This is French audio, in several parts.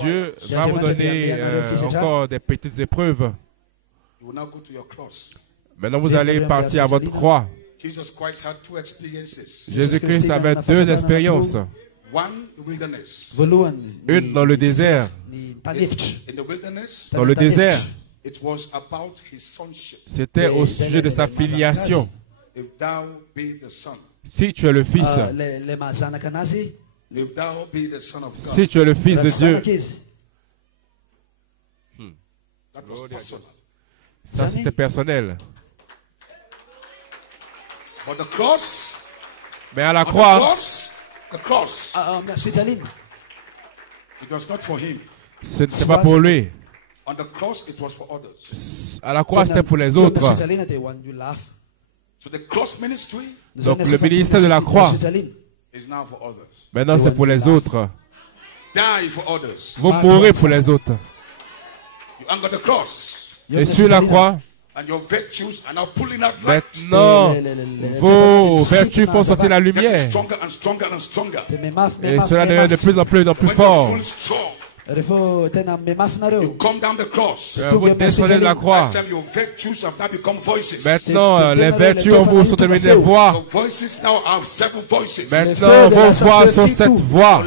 Dieu va vous donner encore des petites épreuves. Maintenant, vous allez partir à votre croix. Jésus-Christ avait deux expériences. Une dans le désert. Dans le désert, c'était au sujet de sa filiation. Si tu es le Fils, si tu es le Fils de Dieu, ça c'était personnel. Mais à la croix, ce n'était pas pour lui. À la croix, c'était pour les autres. Donc le ministère de la croix, maintenant c'est pour les autres. Vous mourrez pour les autres. Et sur la croix, maintenant, vos vertus font sortir la lumière. Et cela devient de plus en plus fort. Vous descendez de la croix. Maintenant, les vertus en vous sont devenues des voix. Maintenant, vos voix sont cette voix.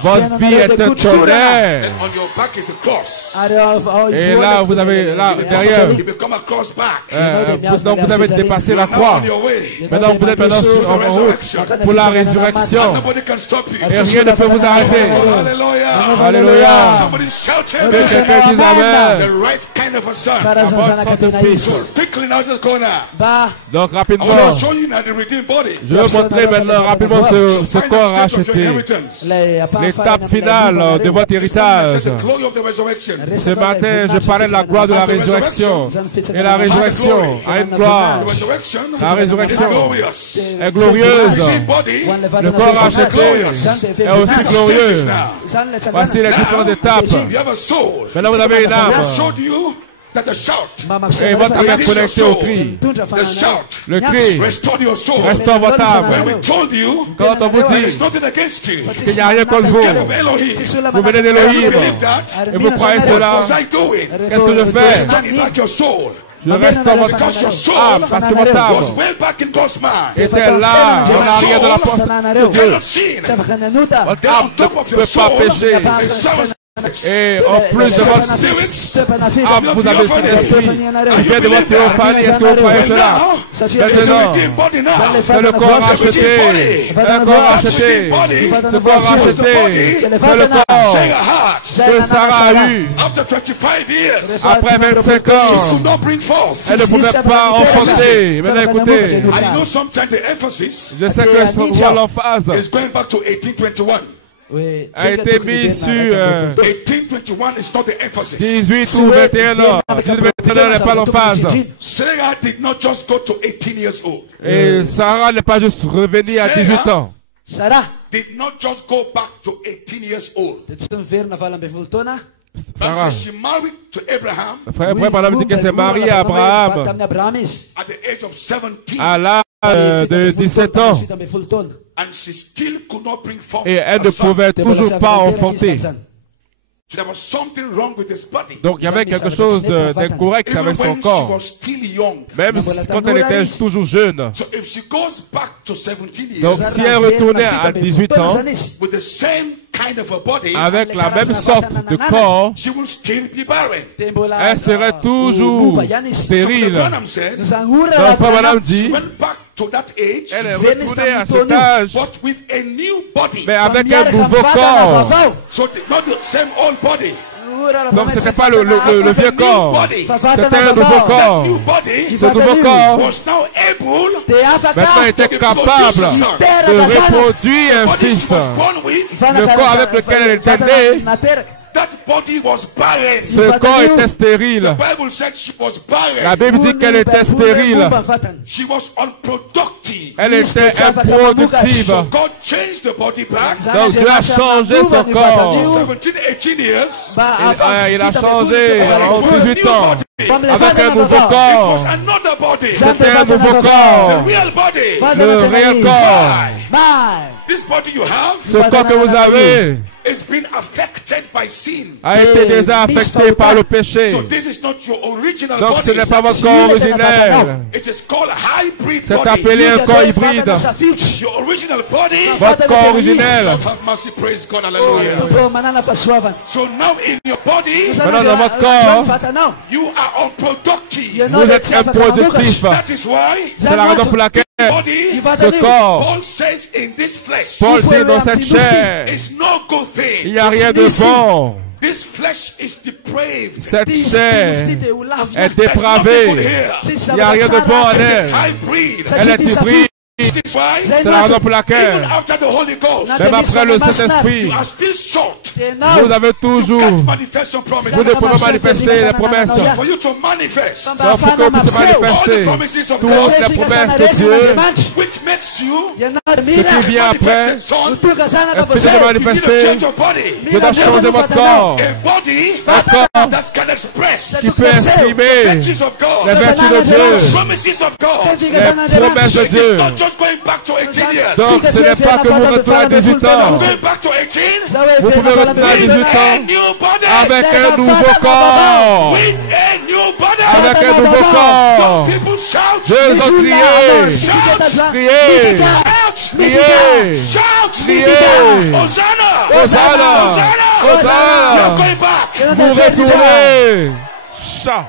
Votre vie est un tonnerre. Et là, vous avez, là, derrière, donc vous avez dépassé la croix. Maintenant, vous êtes maintenant en route pour la résurrection. Et rien ne peut vous arrêter. Alléluia. Que quelqu'un dise Amen. La bonne sorte de fils. Donc rapidement, je vais montrer maintenant rapidement ce corps racheté. L'étape finale de votre héritage. Ce matin, je parlais de la gloire de la résurrection. Et la résurrection a une gloire. La résurrection est glorieuse. Le corps racheté est aussi glorieux. Voici les différentes étapes. Maintenant, vous avez une âme. Et votre âme est connectée au cri. Le cri restaure votre âme. Quand on vous dit qu'il n'y a rien contre vous, vous venez d'Élohim et vous croyez cela, qu'est-ce que je fais? Je restaure votre âme parce que votre âme était là en arrière de la pensée de Dieu. Votre âme ne peut pas pécher. Et en plus de votre âme, vous avez cet esprit qui vient de votre théophanie. Est-ce que vous croyez cela? Maintenant, c'est le corps racheté. Un corps racheté. Ce corps racheté, c'est le corps que Sarah a eu. Après 25 ans, elle ne pouvait pas enfanter. Maintenant, écoutez. Je sais que l'emphase a été mis sur 18 ou 21 ans. 21 ans n'est pas l'emphase. Et Sarah n'est pas juste revenue à 18 ans. Sarah did not just go back to 18 years old. Sarah, le frère Abraham dit qu'elle s'est mariée à Abraham à l'âge de 17 ans. Et elle ne pouvait toujours pas enfanter. Donc il y avait quelque chose d'incorrect avec son corps. Même quand elle était toujours jeune. Donc si elle retournait à 18 ans, avec la même sorte de corps, elle serait toujours stérile. Donc Frère Branham dit, elle est retournée à cet âge, mais avec un nouveau corps. Donc ce n'était pas le vieux corps, c'était un nouveau corps. Ce nouveau corps maintenant était capable de reproduire un fils. Le corps avec lequel elle était née, ce corps était stérile. La Bible dit qu'elle était stérile. Elle était improductive. Donc Dieu a changé son corps. Il a changé en 18 ans. Avec un nouveau corps. C'était un nouveau corps. Le réel corps. Ce corps que vous avez a été déjà affecté par le péché. Donc ce n'est pas votre corps originel. C'est appelé un corps hybride. Votre corps originel. Maintenant dans votre corps, vous êtes improductif. C'est la raison pour laquelle ce corps, Paul dit dans cette chair, il n'y a rien de bon. Cette chair est dépravée. Il n'y a rien de bon en elle. Elle est hybride. C'est la raison pour laquelle, même après le Saint-Esprit, vous avez toujours, vous ne pouvez manifester les promesses. Donc pour que vous puissiez manifester toutes les promesses de Dieu, ce qui vient après, est de manifester, je dois changer votre corps. Un corps qui peut exprimer les vertus de Dieu, les promesses de Dieu. Donc ce n'est pas que vous retournez à 18 ans. Vous pouvez retourner à 18 ans avec un nouveau corps. Avec un nouveau corps. Deux ont crié. Crié. Crié. Crié. Hosanna. Hosanna. Vous retournez. Chat.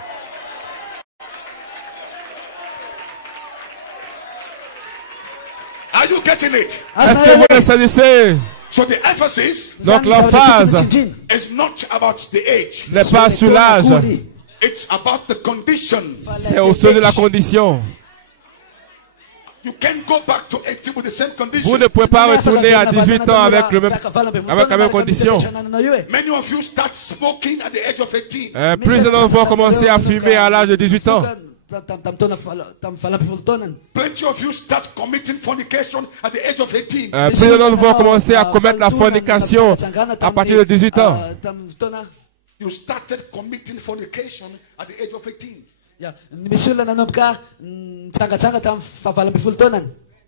Are you getting it? Est-ce que vous le saisissez? So the emphasis donc l'emphase n'est pas sur l'âge. C'est au sujet de la condition. Vous ne pouvez pas retourner à 18 ans avec la même condition. Plusieurs d'entre vous ont commencé à fumer à l'âge de 18 ans. Plenty of you start committing fornication at the age of 18. Plusieurs d'entre vous ont commencé à commettre la fornication à partir de 18 ans. You started committing fornication at the age of 18.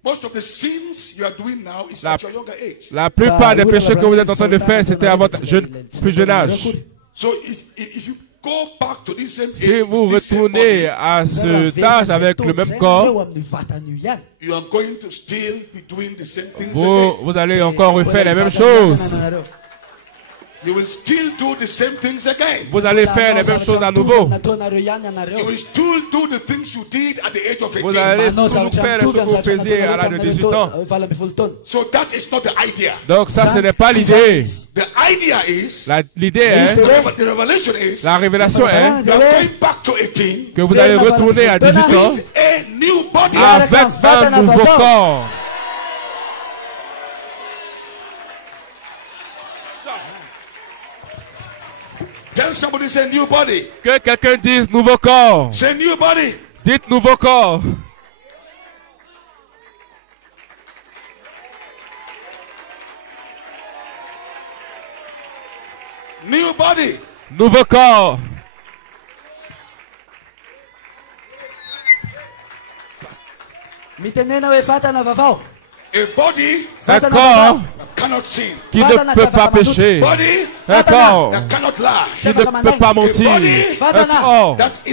Most of the sins you are doing now is at your younger age. La plupart des péchés que vous êtes en train de faire, c'était à votre plus jeune âge. So if you go back to this same si vous retournez à cet âge avec le même corps, you are going to still be doing the same things vous allez encore refaire les mêmes choses. You will still do the same things again. Vous allez faire les mêmes choses à nouveau. You will still do the things you did at the age of 18. Vous allez toujours faire les choses que vous faisiez à l'âge de 18 ans. So that is not the idea. Donc ça, ce n'est pas l'idée. The idea is, l'idée est, the revelation is, la révélation est you are going back to 18, que vous allez retourner à 18 ans avec un nouveau corps. Tell somebody, say new body. Que quelqu'un dise nouveau corps. Say new body. Dites nouveau corps. New body. Nouveau corps. A body un corps cannot sin. Qui ne peut pas pécher. Un corps qui ne peut pas mentir. Un corps qui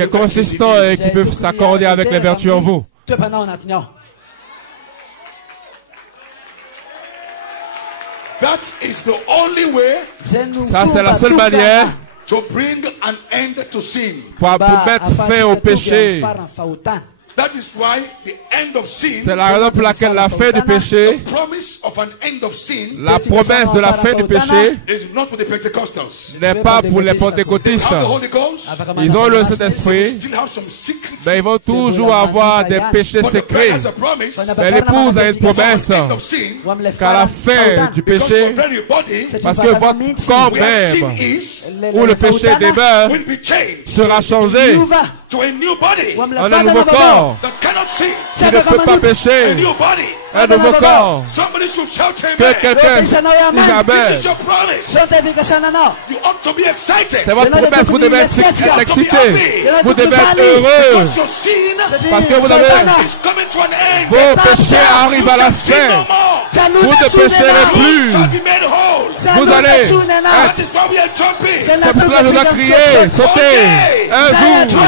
est consistant et qui peut s'accorder avec les vertus en vous. Ça, c'est la seule manière pour mettre fin au péché. C'est la raison pour laquelle la fin du péché, la promesse de la fin du péché n'est pas pour les pentecôtistes. Ils ont le Saint-Esprit, mais ils vont toujours avoir des péchés secrets. Mais l'épouse a une promesse qu'à la fin du péché, parce que votre corps même, où le péché demeure, sera changé. to a new body. Un nouveau corps That cannot sin. qui ne peut pas A pécher. new body. Un nouveau corps. Somebody should shout Que amen. quelqu'un dise This is amen. your promise. You ought to be excited. C'est votre promesse, vous devez être excité. Vous devez être heureux. Because your sin Parce que vous avez is coming to an end. vos péchés arrivent à la fin. No more. Vous ne pécherez plus. Shall be made whole. Vous allez That être. is why we are jumping. C'est pour cela que je dois crier, sauter. Un jour,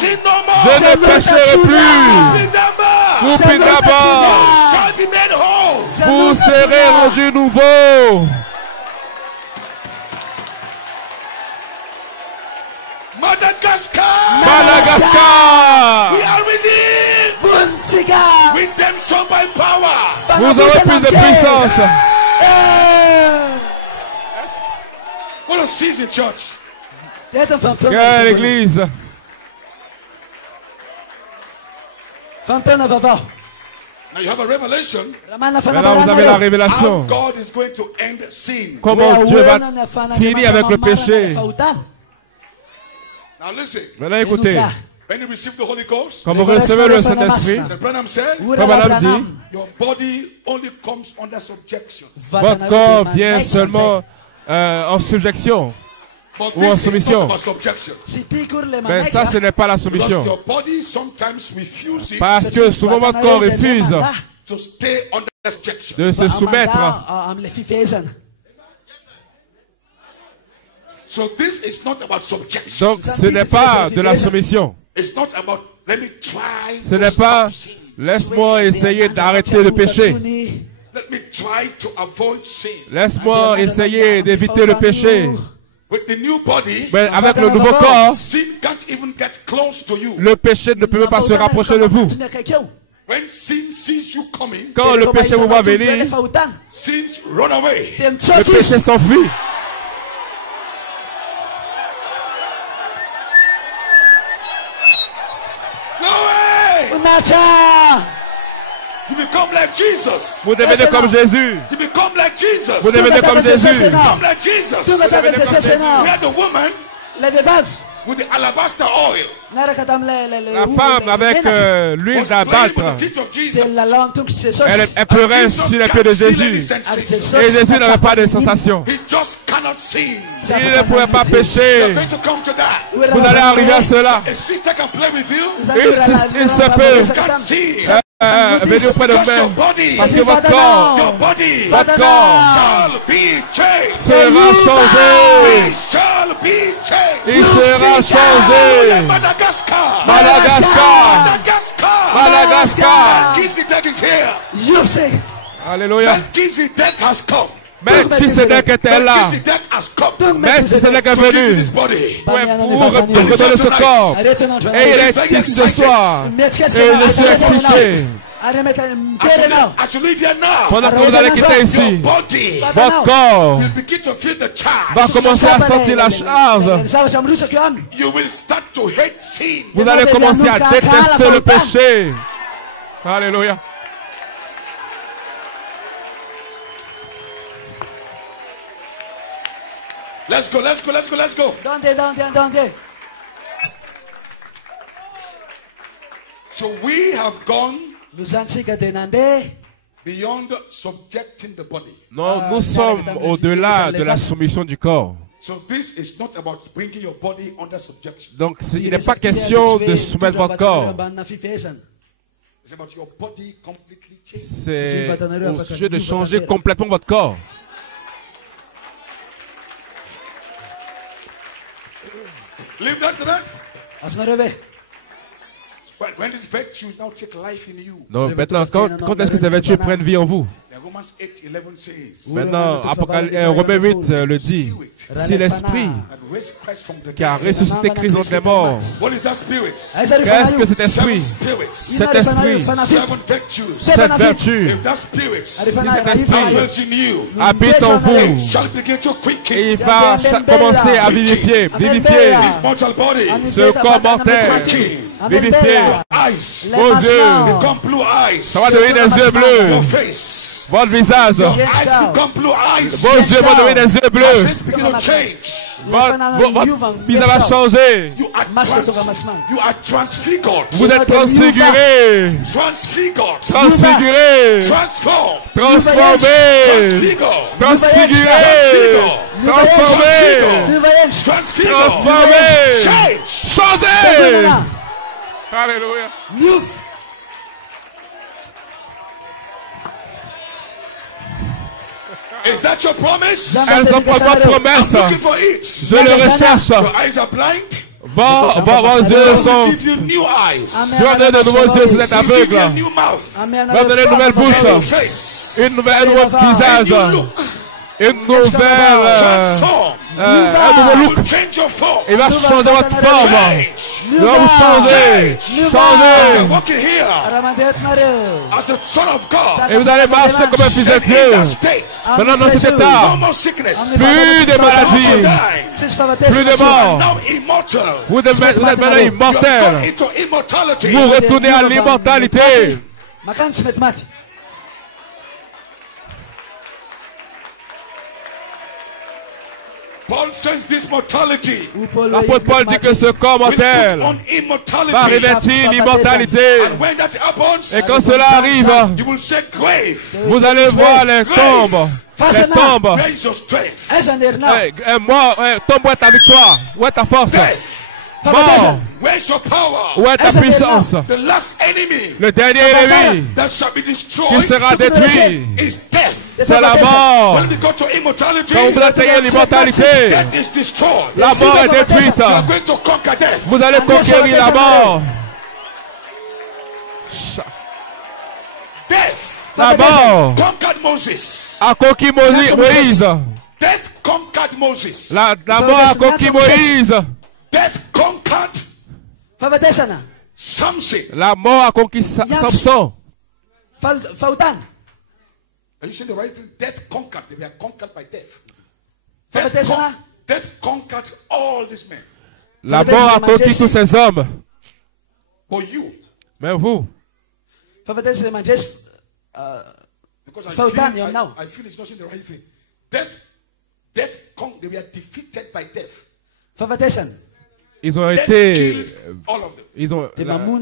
Sin no more. je ne pécherai plus. Vous puis d'abord, Shall be made whole. vous serez rendus nouveaux. Madagascar. Madagascar. We are redeemed. Redemption by power. Vous aurez plus de puissance. What a season, church. Quelle église. Now you have a revelation. Maintenant, vous avez la How révélation. God is going to end sin. Comment Dieu va finir avec le péché. Now listen. Maintenant, écoutez. When you receive the Holy Ghost, Quand vous recevez le Saint-Esprit, the Branham said, comme Madame dit, your body only comes under subjection. votre corps vient seulement en subjection But ou en this is soumission. not about subjection. Mais ça, ce n'est pas la Because soumission. your body sometimes refuses Parce que souvent votre corps refuse to stay under subjection. de se soumettre. So this is not about subjection. Donc, ce n'est pas de la soumission. It's not about let me try Ce to n'est pas stop sin. laisse-moi essayer d'arrêter le péché. Let me try to avoid sin. Laisse-moi essayer d'éviter le péché. With the new body, Mais avec le nouveau corps, sin can't even get close to you. le péché ne peut même pas se rapprocher de vous. When sin sees you coming, Quand le péché vous voit venir, sins run away. le péché s'enfuit. No way! You become like Jesus. Vous devenez comme Jésus. You become like Jesus. Vous devenez comme Jésus. Become like Jesus. We had the woman with the alabaster oil. La femme avec l'huile d'albâtre, elle pleurait sur les pieds de Jésus. Et Jésus n'avait pas de sensation. He just cannot sin. Il ne pouvait pas pécher. Going to come to that. Vous allez arriver à cela. A sister can play with you. Il se peut Can see. venir auprès de vous. Parce que votre corps Shall be changed. sera changé. Shall be changed. Il sera changé. Madagascar. Madagascar. Madagascar. Madagascar. Melchizedek is here. Alléluia. Melchizedek has come. Melchizedek était là. Melchizedek has come. Melchizedek est venu This body. pour redonner ce corps. Et il est ici ce soir. Et je suis excité. As you leave here now, Pendant que vous allez quitter your ici, body votre corps will begin to feel the charge. va commencer à sentir la charge. You will start to hate sin. Vous allez commencer à détester le péché. Alléluia. Let's go, let's go, let's go, let's go. So we have gone beyond subjecting the body. Non, nous sommes au-delà de la soumission du corps. So this is not about bringing your body under subjection. Donc, il n'est pas question de soumettre votre corps. It's about your body completely changed. C'est au sujet de changer complètement votre corps. Leave that tonight. When these virtues now take life in you. Donc, maintenant, quand est-ce que ces vertus prennent vie en vous? Romans 8:11 says. Maintenant, Romains 8 le dit. Si l'esprit qui a ressuscité Christ entre les morts, qu'est-ce que cet esprit? Cet esprit, cette vertu, si cet esprit habite en vous, et il va commencer à vivifier ce corps mortel, vivifier vos yeux, ça va devenir des yeux bleus. Votre visage. Your eyes become blue eyes. Vos yeux vont devenir des yeux bleus. Your face begin to change. Votre visage va changer. You are transfigured. Vous êtes transfiguré. Transfigured. Transfiguré. Transformed. Transformé. Transfiguré. Transformé. Transformé. Changé. Alléluia. Is that your promise? Elles ont votre promesse. I'm looking for it. Je le recherche. Your eyes are blind. Vos yeux sont. Give you new eyes. Je vais donner de nouveaux yeux si vous êtes Give you aveugle. a new mouth. Je vais donner une nouvelle bouche. New face. Un nouveau visage. A new look. Une nouvelle. Un nouveau look. Change your form. Il va changer votre forme. Il va vous changer. Changer. You're walking here as a son of God. Et vous allez marcher comme un fils de Dieu. Maintenant dans cet état. No more sickness. Plus de maladies. Plus de mort. Now immortal. Vous êtes maintenant Gone immortel. into immortality. Vous retournez à l'immortalité. Paul says this mortality L'apôtre Paul dit que ce corps mortel will put on immortality. va revêtir l'immortalité. And when that happens, Et quand cela arrive, you will say grave. vous allez voir les tombes. Les tombes. Where is your strength? Mort, tombe, où est ta victoire? Où est ta force? Mort, Where is your power? où est ta puissance? The last enemy Le dernier ennemi that shall be destroyed qui sera détruit, is death. c'est la mort. When we go to immortality, Quand vous atteignez l'immortalité, death is destroyed. la mort est détruite. You are going to conquer death. Vous allez conquérir la mort. Death La mort conquered Moses. a conquis Moïse. Death conquered Moses. La mort a conquis Moïse. Death conquered Samson. La mort a conquis Samson. Are you saying the right thing? Death conquered. They were conquered by death. Death conquered all these men. La mort a conquis tous ces hommes. For you. Mais vous, Because I feel it's not saying the right thing. They were defeated by death. ils ont Death été. killed all of them. Ils ont, Des la mort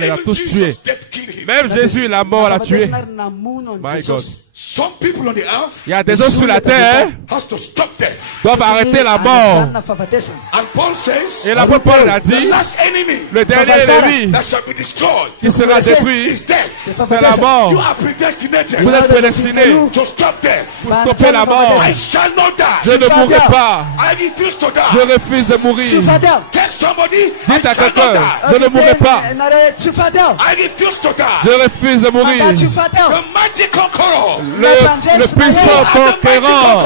les a Even tous Jesus, tués. death killed him. Même Jésus, la mort l'a tué. My God. Some people on the earth Il y a des hommes sur la terre has to stop death. doivent arrêter la mort. And Paul says, Et l'apôtre Paul a the dit, last enemy le dernier ennemi that shall be destroyed qui sera détruit, is death. c'est la You mort. are predestinated Vous êtes prédestinés to stop death. pour stopper la mort. I shall not Je die. ne mourrai pas. I refuse to Je die. refuse de mourir. Tell somebody, Dites I à shall not quelqu'un, die. je ne mourrai pas. I refuse to die. Je refuse de mourir. The mighty conqueror. Le puissant conquérant.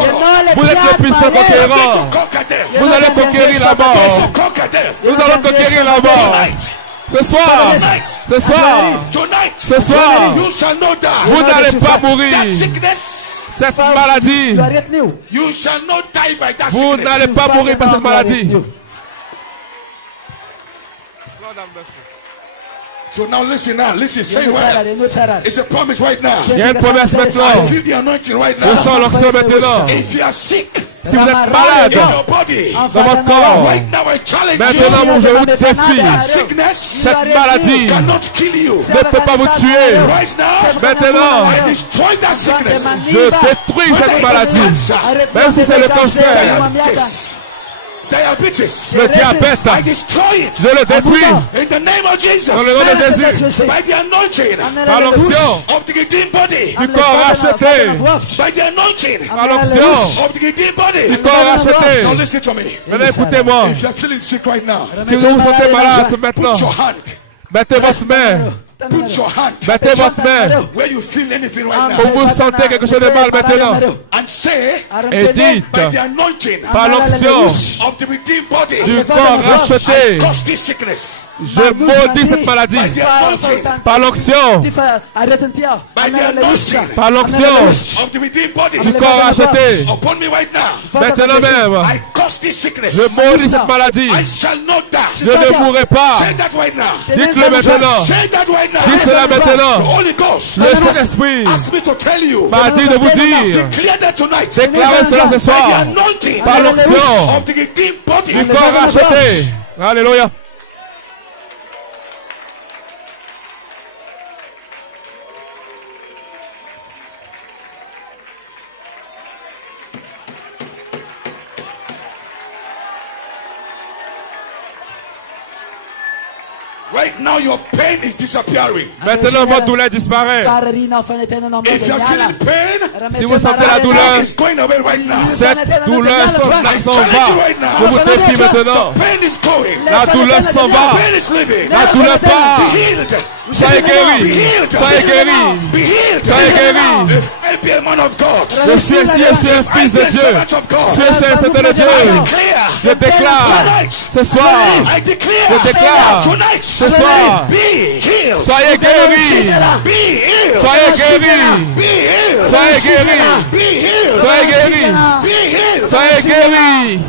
Vous êtes le puissant conquérant. Vous allez conquérir la mort. Nous allons conquérir la mort. Ce soir, ce soir, ce soir, You shall not die. vous n'allez pas mourir. That sickness, Cette maladie, you shall not die by that vous sickness. n'allez pas mourir par cette maladie. So now listen, say well. It's a promise right now. Il y a une promesse I maintenant. feel the anointing right Je now. sens l'onction maintenant. If you are sick Si vous êtes in malade your body, dans votre corps, right now I challenge maintenant you. je vous défie. That sickness Cette maladie cannot kill you. ne peut pas vous tuer. Right now, Maintenant, I destroy that sickness. je détruis cette maladie. Même si c'est le cancer, Diabetes. le diabète, I destroy it. je le détruis. In the name of Jesus. Dans le nom de Jésus, By the anointing par l'onction of the redeemed body. du corps racheté, By the anointing par l'onction of the redeemed body. du corps racheté. Now listen to me. Maintenant écoutez-moi, If you're feeling sick right now, si vous vous sentez malade maintenant, put your hand. mettez votre main, Put your hand mettez votre main, where you feel anything right où now. vous sentez quelque chose de mal maintenant, And say, et dites, by the anointing par l'onction of the redeemed body, du corps racheté, cause this sickness. je maudis cette maladie. By the anointing, Par l'onction, by the anointing par l'onction of the redeemed body, du corps racheté, upon me right now. maintenant même, I cause Je maudis cette maladie. Je ne mourrai pas. Dites-le maintenant. Dites cela maintenant. Le Saint-Esprit m'a dit de vous dire. Déclarez cela ce soir. Par l'onction du corps racheté. Alléluia. Right now, your pain is disappearing. Maintenant, votre douleur disparaît. If you are feeling pain, si vous sentez la douleur, it's going away right now. Cette douleur s'en va. Je vous défie maintenant. La douleur s'en va. La douleur part. Soyez guéri. Soyez guéri. Soyez guéri. Je suis ici, je suis un fils de Dieu. Je suis un saint de Dieu. Je déclare ce soir. Je déclare ce soir. Soyez guéri. Soyez guéri. Soyez guéri. Soyez guéri. Soyez guéri.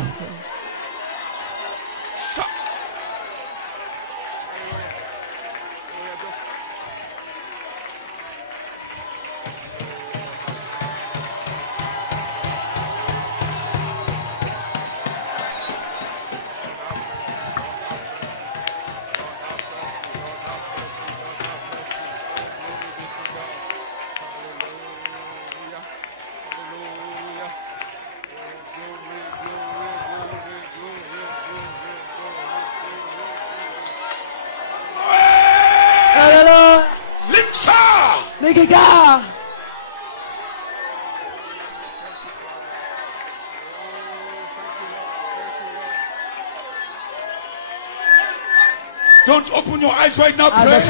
Don't open your eyes right now. Ne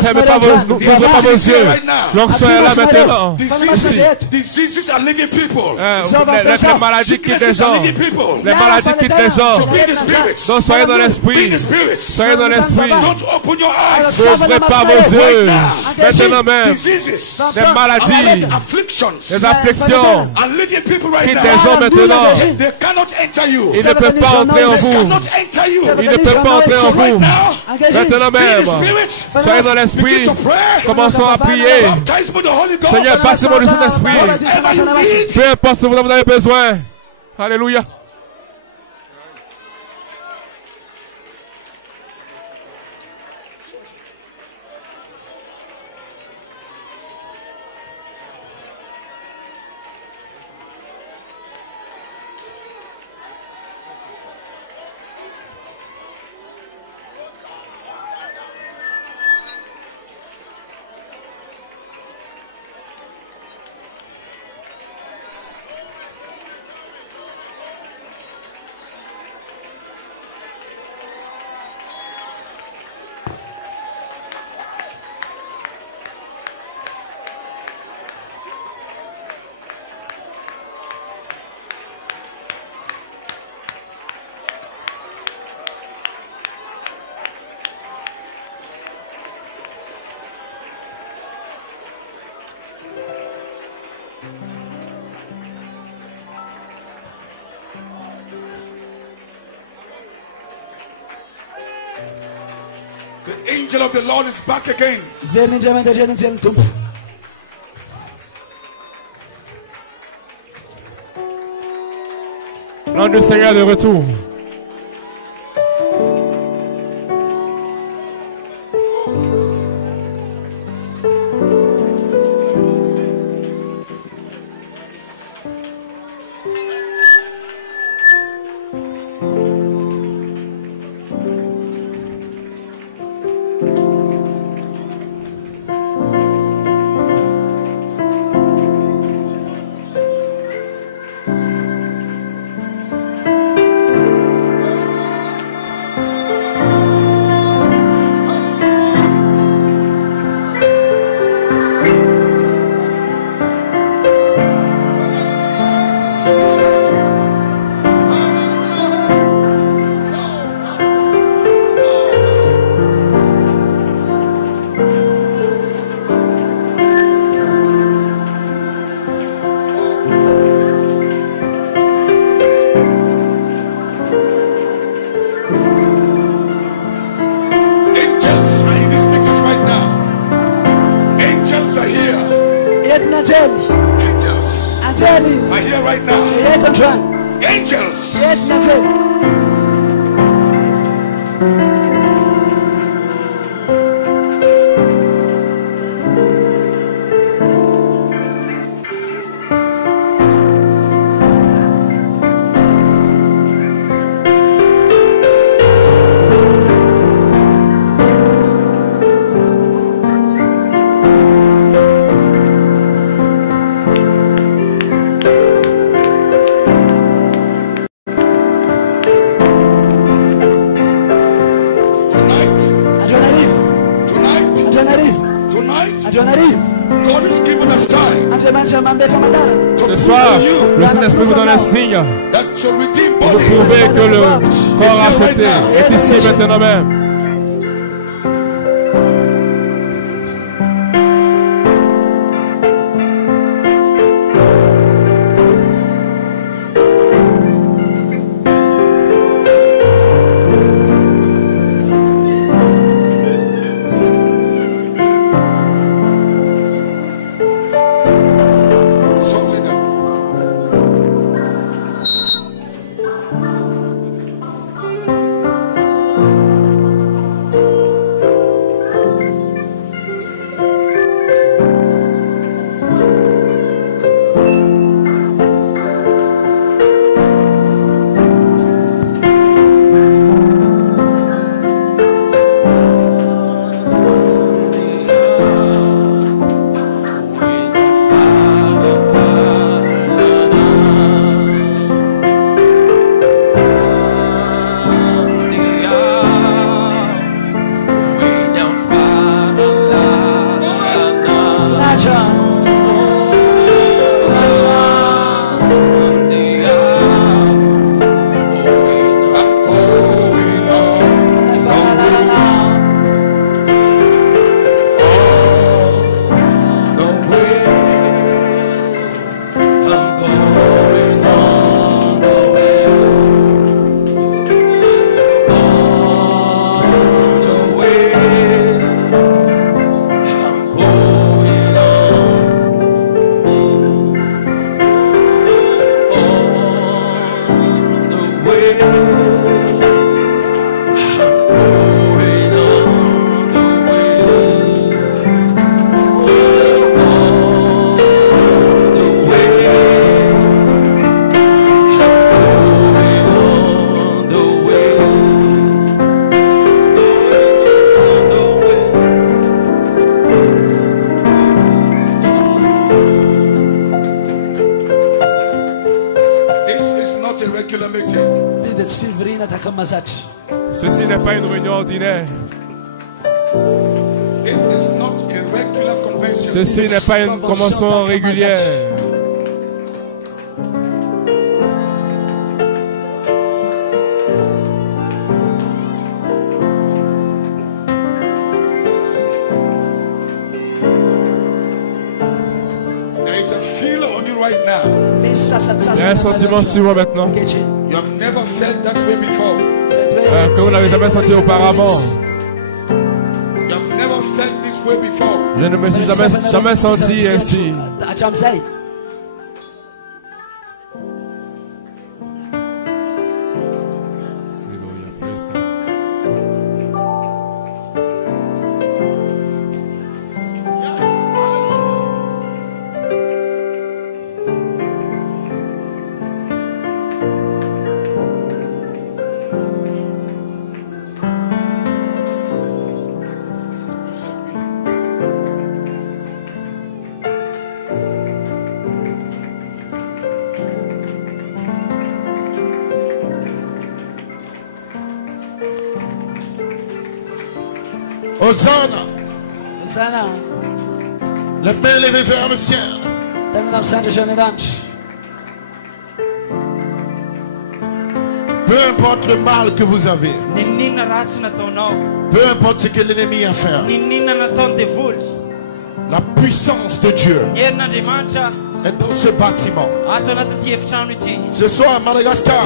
fermez pas vos yeux. L'onction est là maintenant. Diseases are living people. Les maladies quittent les gens. Les maladies quittent les gens. Donc soyez dans l'esprit. Soyez dans l'esprit. N'ouvrez pas vos yeux. Maintenant même. Les maladies, les afflictions quittent les gens maintenant. Ils ne peuvent pas entrer en vous. Ils ne peuvent pas entrer en vous. Maintenant même, soyez dans l'esprit. Commençons à prier. Seigneur, baptême du Saint-Esprit. Peu importe ce que vous avez besoin. Alléluia. The angel of the Lord is back again. L'ange du Seigneur de retour. Angels are here right now. Angels. Ce soir, le Saint-Esprit vous donne un signe pour vous prouver que le corps racheté est ici maintenant même. Ceci n'est pas une réunion ordinaire. Ceci n'est pas une convention régulière. Il y a un sentiment sur moi maintenant. Que vous n'avez jamais senti auparavant. Je ne me suis jamais senti ainsi. Hosanna. Les mains levées vers le ciel. Peu importe le mal que vous avez. Peu importe ce que l'ennemi a fait. La puissance de Dieu est dans ce bâtiment. Ce soir à Madagascar,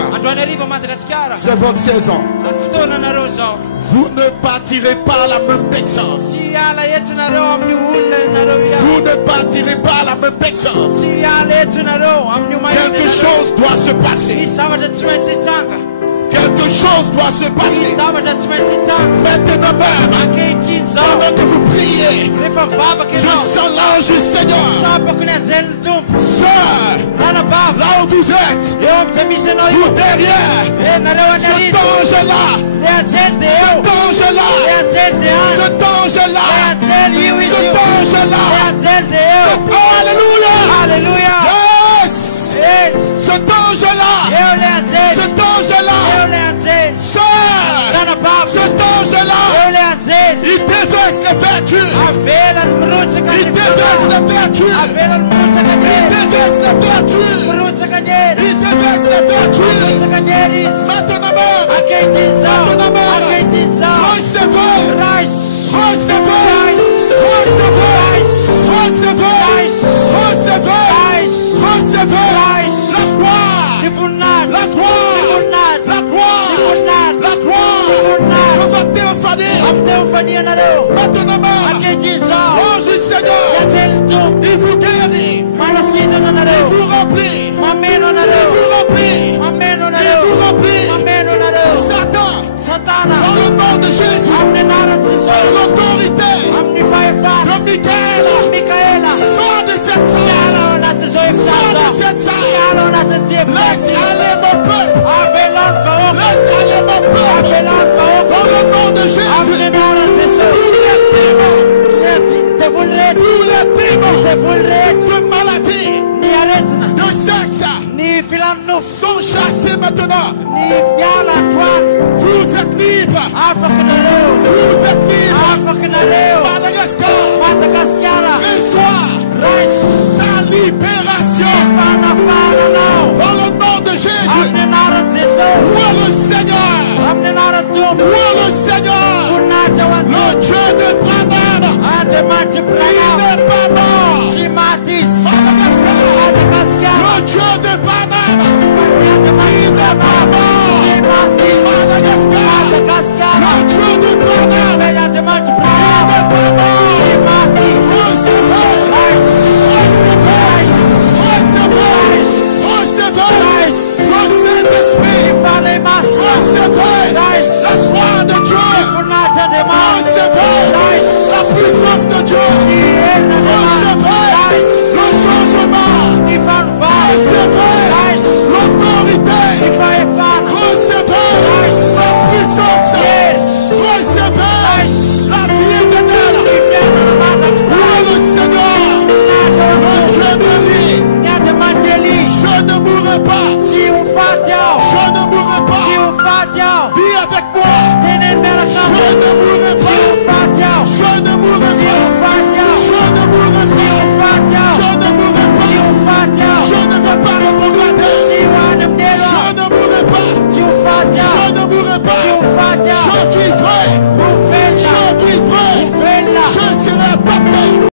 c'est votre saison. Vous ne partirez pas à la même personne. Vous ne partirez pas à la même personne. Quelque chose doit se passer. Quelque chose doit se passer. Maintenant même, pendant que vous priez, je sens l'ange du Seigneur. Sœur, là où vous êtes, vous derrière, cet ange-là, cet ange-là, cet ange-là, cet ange-là, alléluia, yes, cet ange-là, cet ange-là, sœur, cet ange-là, il déverse les vertus, il déverse les vertus, il déverse les vertus, il déverse les vertus. Maintenant même, recevez, la gloire, la gloire, la gloire, on va théophanie. Maintenant, l'ange du Seigneur, il vous guérit, il vous remplit, il vous remplit. Satan, dans le nom de Jésus, l'autorité de Michael, sort de cette salle, laisse aller mon peuple, laisse aller mon peuple, dans le nom de Jésus, tous les démons de maladie, de sexe, sont chassés maintenant. Vous êtes libres. Vous êtes libres. Madagascar, reçois ta libération. Dans le nom de Jésus. Vois le Seigneur. Vois le Seigneur. Le Dieu de Branham.